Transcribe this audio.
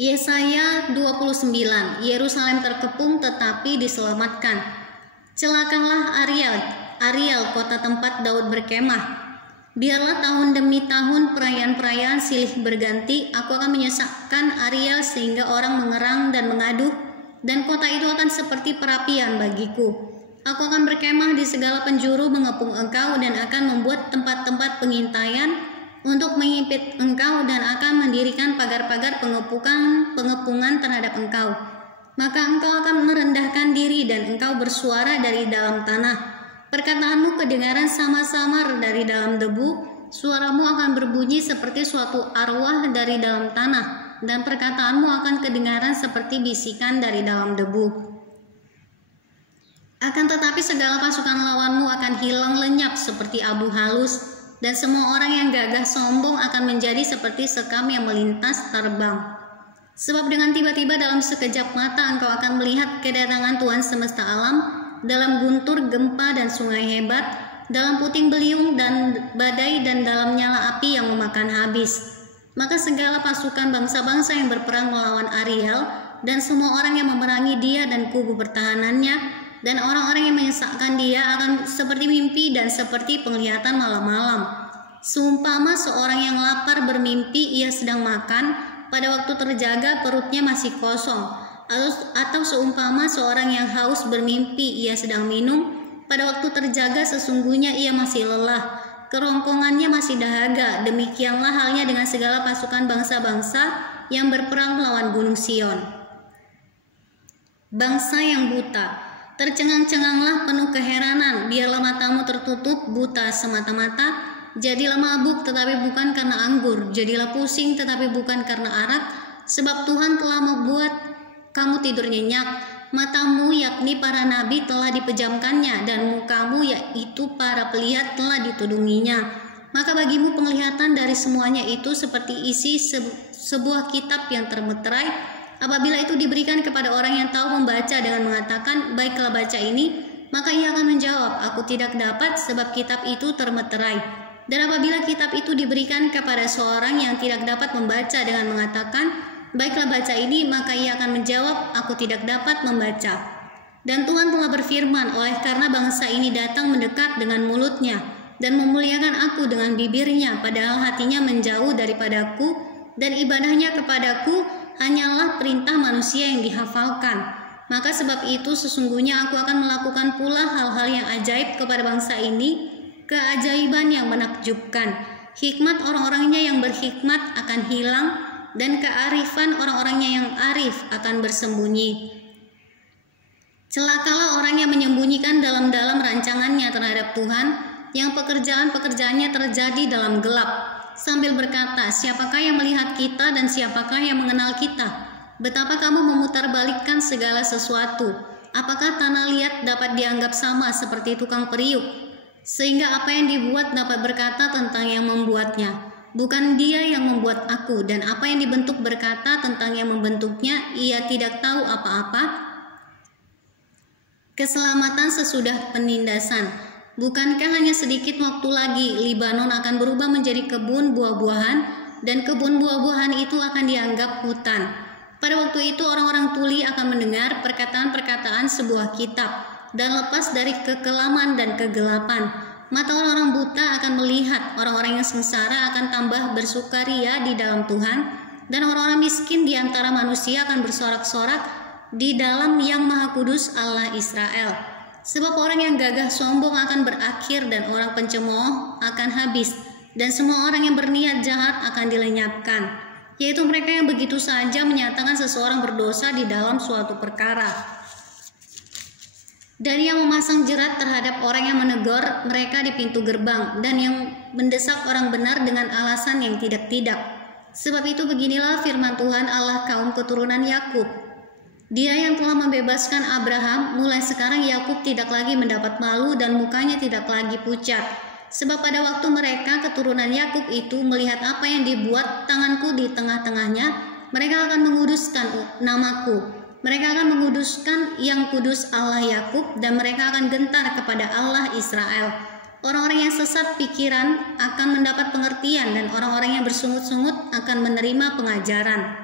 Yesaya 29, Yerusalem terkepung tetapi diselamatkan. Celakalah Ariel, kota tempat Daud berkemah. Biarlah tahun demi tahun perayaan-perayaan silih berganti, aku akan menyesakkan Ariel sehingga orang mengerang dan mengaduh, dan kota itu akan seperti perapian bagiku. Aku akan berkemah di segala penjuru mengepung engkau dan akan membuat tempat-tempat pengintaian untuk mengimpit engkau dan akan mendirikan pagar-pagar pengepungan terhadap engkau. Maka engkau akan merendahkan diri dan engkau bersuara dari dalam tanah. Perkataanmu kedengaran sama-sama dari dalam debu, suaramu akan berbunyi seperti suatu arwah dari dalam tanah, dan perkataanmu akan kedengaran seperti bisikan dari dalam debu. Akan tetapi segala pasukan lawanmu akan hilang lenyap seperti abu halus, dan semua orang yang gagah sombong akan menjadi seperti sekam yang melintas terbang. Sebab dengan tiba-tiba dalam sekejap mata engkau akan melihat kedatangan Tuhan semesta alam, dalam guntur gempa dan sungai hebat, dalam puting beliung dan badai dan dalam nyala api yang memakan habis. Maka segala pasukan bangsa-bangsa yang berperang melawan Ariel, dan semua orang yang memerangi dia dan kubu pertahanannya, dan orang-orang yang menyesakkan dia akan seperti mimpi dan seperti penglihatan malam-malam. Seumpama seorang yang lapar bermimpi ia sedang makan, pada waktu terjaga perutnya masih kosong. Atau seumpama seorang yang haus bermimpi ia sedang minum, pada waktu terjaga sesungguhnya ia masih lelah, kerongkongannya masih dahaga. Demikianlah halnya dengan segala pasukan bangsa-bangsa yang berperang melawan Gunung Sion. Bangsa yang buta, tercengang-cenganglah penuh keheranan, biarlah matamu tertutup buta semata-mata. Jadilah mabuk tetapi bukan karena anggur, jadilah pusing tetapi bukan karena arak, sebab Tuhan telah membuat kamu tidur nyenyak. Matamu yakni para nabi telah dipejamkannya, dan mukamu yaitu para pelihat telah ditudunginya. Maka bagimu penglihatan dari semuanya itu seperti isi sebuah kitab yang termeterai. Apabila itu diberikan kepada orang yang tahu membaca dengan mengatakan, baiklah baca ini, maka ia akan menjawab, aku tidak dapat sebab kitab itu termeterai. Dan apabila kitab itu diberikan kepada seorang yang tidak dapat membaca dengan mengatakan, baiklah baca ini, maka ia akan menjawab, aku tidak dapat membaca. Dan Tuhan telah berfirman, oleh karena bangsa ini datang mendekat dengan mulutnya dan memuliakan aku dengan bibirnya, padahal hatinya menjauh daripadaku dan ibadahnya kepadaku hanyalah perintah manusia yang dihafalkan. Maka sebab itu sesungguhnya aku akan melakukan pula hal-hal yang ajaib kepada bangsa ini, keajaiban yang menakjubkan. Hikmat orang-orangnya yang berhikmat akan hilang, dan kearifan orang-orangnya yang arif akan bersembunyi. Celakalah orang yang menyembunyikan dalam-dalam rancangannya terhadap Tuhan, yang pekerjaan-pekerjaannya terjadi dalam gelap, sambil berkata, siapakah yang melihat kita dan siapakah yang mengenal kita? Betapa kamu memutarbalikkan segala sesuatu. Apakah tanah liat dapat dianggap sama seperti tukang periuk? Sehingga apa yang dibuat dapat berkata tentang yang membuatnya, bukan dia yang membuat aku, dan apa yang dibentuk berkata tentang yang membentuknya, ia tidak tahu apa-apa. Keselamatan sesudah penindasan. Bukankah hanya sedikit waktu lagi Libanon akan berubah menjadi kebun buah-buahan, dan kebun buah-buahan itu akan dianggap hutan. Pada waktu itu orang-orang tuli akan mendengar perkataan-perkataan sebuah kitab, dan lepas dari kekelaman dan kegelapan. Mata orang-orang buta akan melihat, orang-orang yang sengsara akan tambah bersukaria di dalam Tuhan, dan orang-orang miskin di antara manusia akan bersorak-sorak di dalam Yang Maha Kudus Allah Israel. Sebab orang yang gagah sombong akan berakhir dan orang pencemooh akan habis, dan semua orang yang berniat jahat akan dilenyapkan, yaitu mereka yang begitu saja menyatakan seseorang berdosa di dalam suatu perkara. Dan yang memasang jerat terhadap orang yang menegur mereka di pintu gerbang, dan yang mendesak orang benar dengan alasan yang tidak-tidak. Sebab itu beginilah firman Tuhan Allah kaum keturunan Yakub, Dia yang telah membebaskan Abraham, mulai sekarang Yakub tidak lagi mendapat malu dan mukanya tidak lagi pucat. Sebab pada waktu mereka keturunan Yakub itu melihat apa yang dibuat tanganku di tengah-tengahnya, mereka akan menguduskan namaku. Mereka akan menguduskan yang kudus Allah Yakub, dan mereka akan gentar kepada Allah Israel. Orang-orang yang sesat pikiran akan mendapat pengertian, dan orang-orang yang bersungut-sungut akan menerima pengajaran.